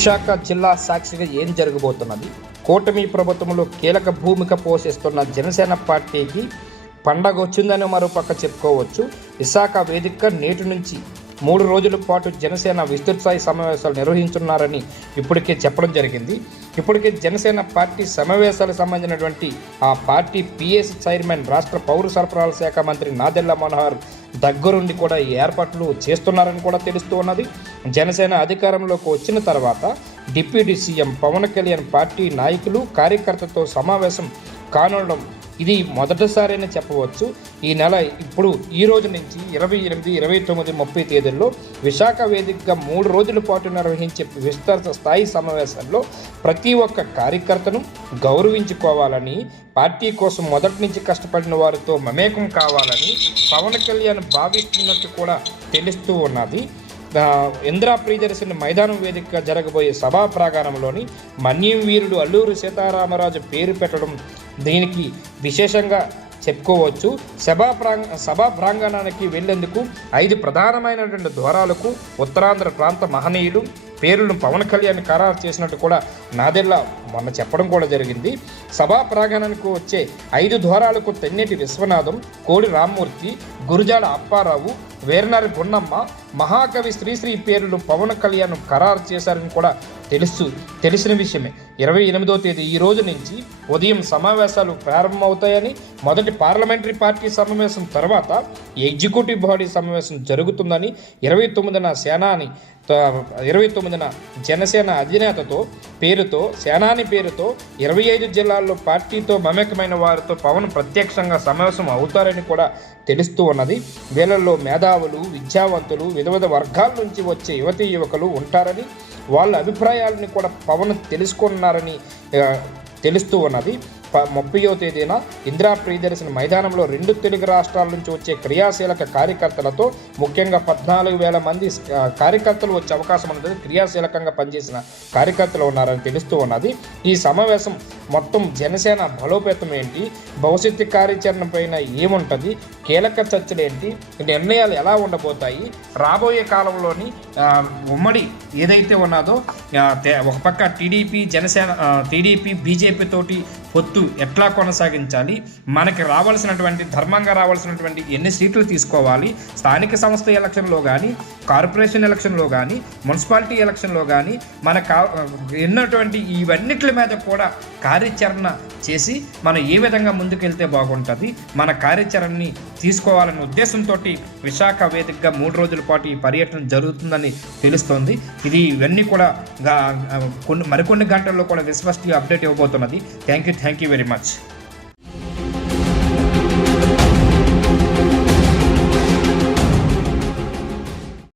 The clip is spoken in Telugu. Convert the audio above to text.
విశాఖ జిల్లా సాక్షిగా ఏం జరగబోతున్నది? కూటమి ప్రభుత్వంలో కీలక భూమిక పోషిస్తున్న జనసేన పార్టీకి పండగ వచ్చిందని మరోపక్క చెప్పుకోవచ్చు. విశాఖ వేదిక నేటి నుంచి మూడు రోజుల పాటు జనసేన విస్తృత స్థాయి సమావేశాలు నిర్వహించున్నారని ఇప్పటికే చెప్పడం జరిగింది. ఇప్పటికే జనసేన పార్టీ సమావేశాలకు సంబంధించినటువంటి ఆ పార్టీ పిఎస్ చైర్మన్ రాష్ట్ర పౌర సరఫరాల శాఖ మంత్రి నాదెల్ల మనోహర్ దగ్గరుండి కూడా ఈ ఏర్పాట్లు చేస్తున్నారని కూడా తెలుస్తూ ఉన్నది. జనసేన అధికారంలోకి వచ్చిన తర్వాత deputy CM Pawan Kalyan party నాయకులు కార్యకర్తలతో సమావేశం కానుండడం ఇది మొదటిసారైనా చెప్పవచ్చు. ఈ నెల ఇప్పుడు ఈ రోజు నుంచి ఇరవై ఎనిమిది ఇరవై తొమ్మిది ముప్పై తేదీల్లో విశాఖ వేదికగా మూడు రోజుల పాటు నిర్వహించే విస్తృత స్థాయి సమావేశంలో ప్రతి ఒక్క కార్యకర్తను గౌరవించుకోవాలని పార్టీ కోసం మొదటి నుంచి కష్టపడిన వారితో మమేకం కావాలని పవన్ కళ్యాణ్ భావిస్తున్నట్టు కూడా తెలుస్తూ ఉన్నది. ఇందిరా ప్రియదర్శిని మైదానం వేదికగా జరగబోయే సభా ప్రాంగణంలోని మన్యం వీరుడు అల్లూరు సీతారామరాజు పేరు పెట్టడం దీనికి విశేషంగా చెప్పుకోవచ్చు. సభా ప్రాంగ సభా ప్రాంగణానికి వెళ్ళేందుకు ఐదు ప్రధానమైనటువంటి ద్వారాలకు ఉత్తరాంధ్ర ప్రాంత మహనీయులు పేర్లను పవన్ కళ్యాణ్ ఖరారు చేసినట్టు కూడా నాదెల్లా మొన్న చెప్పడం కూడా జరిగింది. సభా ప్రాంగణానికి వచ్చే ఐదు ద్వారాలకు తెన్నేటి విశ్వనాథం కోడి రామ్మూర్తి గురుజాడ అప్పారావు వేర్నారి గున్నమ్మ మహాకవి శ్రీశ్రీ పేర్లు పవన్ కళ్యాణ్ ఖరారు చేశారని కూడా తెలుసు తెలిసిన విషయమే. ఇరవై ఎనిమిదో తేదీ ఈ రోజు నుంచి ఉదయం సమావేశాలు ప్రారంభమవుతాయని మొదటి పార్లమెంటరీ పార్టీ సమావేశం తర్వాత ఎగ్జిక్యూటివ్ బాడీ సమావేశం జరుగుతుందని ఇరవై తొమ్మిదిన సేనాని ఇరవై తొమ్మిదిన జనసేన అధినేతతో పేరుతో సేనాని పేరుతో ఇరవై ఐదు జిల్లాల్లో పార్టీతో మమేకమైన వారితో పవన్ ప్రత్యక్షంగా సమావేశం అవుతారని కూడా తెలుస్తూ ఉన్నది. వీళ్ళల్లో మేధావులు విద్యావంతులు వివిధ వర్గాల నుంచి వచ్చే యువతీ యువకులు ఉంటారని వాళ్ళ అభిప్రాయాలని కూడా పవన్ తెలుసుకున్నారని తెలుస్తూ ఉన్నది. ప ముప్పయో తేదీన ఇందిరా ప్రియదర్శన మైదానంలో రెండు తెలుగు రాష్ట్రాల నుంచి వచ్చే క్రియాశీలక కార్యకర్తలతో ముఖ్యంగా పద్నాలుగు వేల మంది కార్యకర్తలు వచ్చే అవకాశం ఉన్నది. క్రియాశీలకంగా పనిచేసిన కార్యకర్తలు ఉన్నారని తెలుస్తూ ఉన్నది. ఈ సమావేశం మొత్తం జనసేన బలోపేతం ఏంటి? భవిష్యత్తు కార్యాచరణ పైన ఏముంటుంది? కీలక చర్చలు ఏంటి? నిర్ణయాలు ఎలా ఉండబోతాయి? రాబోయే కాలంలోని ఉమ్మడి ఏదైతే ఉన్నదో ఒక పక్క టీడీపీ జనసేన టీడీపీ బీజేపీ తోటి పొత్తు ఎట్లా కొనసాగించాలి? మనకి రావాల్సినటువంటి ధర్మంగా రావాల్సినటువంటి ఎన్ని సీట్లు తీసుకోవాలి? స్థానిక సంస్థ ఎలక్షన్లో కానీ కార్పొరేషన్ ఎలక్షన్లో కానీ మున్సిపాలిటీ ఎలక్షన్లో కానీ మన కా ఎన్నటువంటి ఇవన్నిటి మీద కూడా కార్యాచరణ చేసి మనం ఏ విధంగా ముందుకెళ్తే బాగుంటుంది మన కార్యాచరణని తీసుకోవాలనే ఉద్దేశంతో విశాఖ వేదికగా మూడు రోజుల పాటు ఈ పర్యటన జరుగుతుందని తెలుస్తోంది. ఇది ఇవన్నీ కూడా కొన్ని మరికొన్ని గంటల్లో కూడా విశ్వస్తి update ఇవ్వబోతున్నది. Thank you thank you very much.